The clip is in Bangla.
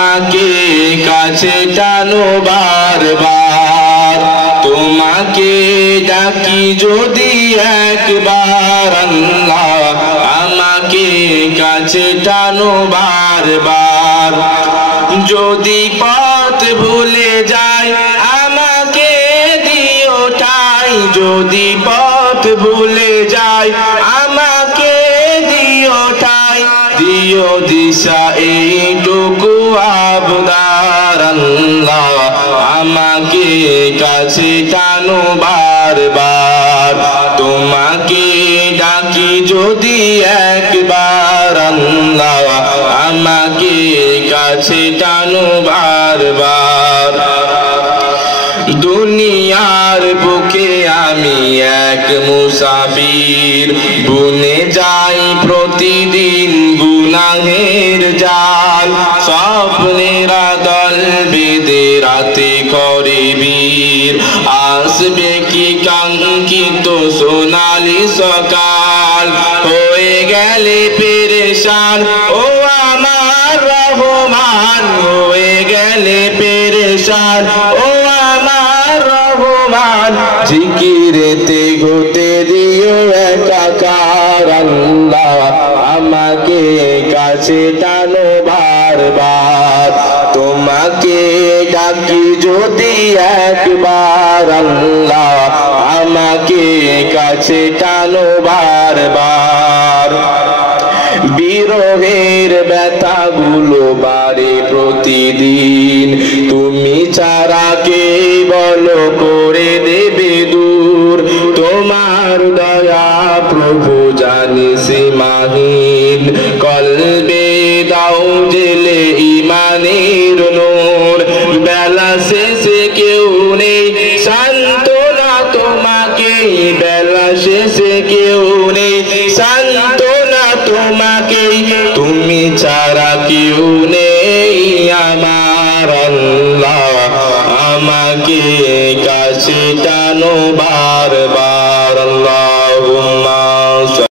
আমাকে কাছে টানো বারবার তোমাকে ডাকি যদি একবার আল্লাহ আমাকে কাছে টানো বারবার যদি পথ ভুলে যাই আমাকে দিও ঠাই যদি পথ ভুলে যাই আমাকে দিও ঠাই দিও দিশা এইটুকু আবদার আল্লাহ আমাকে কাছে টানো বারবার তোমাকে ডাকি যদি একবার আল্লাহ আমাকে কাছে টানো বারবার দুনিয়ার বুকে আমি এক মুসাফির বুনে যাই প্রতিদিন গুনাহের জাল স্বপ্নের দল বেঁধে রাতে করে বীর আসবে কি কাঙ্ক্ষিত সোনালি সকাল হয়ে গেলে পেরেশান ও আমার রহমান হয়ে গেলে পেরেশান ও আমার রহমান জিকিরেতে ঘটে দিও একাকার আল্লাহ আমাকে কাছে টানো বারবার তোমাকে ডাকি যদি একবার আল্লাহ আমাকে কাছে টানো বারবার বিরহের ব্যথাগুলো বাড়ে প্রতিদিন তুমি ছাড়া কে বলো করে দেবে দূর তোমার দয়া প্রভু জানি সীমাহীন কলবে দাও জেলে ইমানের নূর বেলা শেষে কেউ নেই সান্ত্বনা তোমাকে বেলা শেষে কেউ নেই সান্ত্বনা তোমাকে তুমি ছাড়া কেউ নেই আমার আল্লাহ আমাকে কাছে টানো বারবার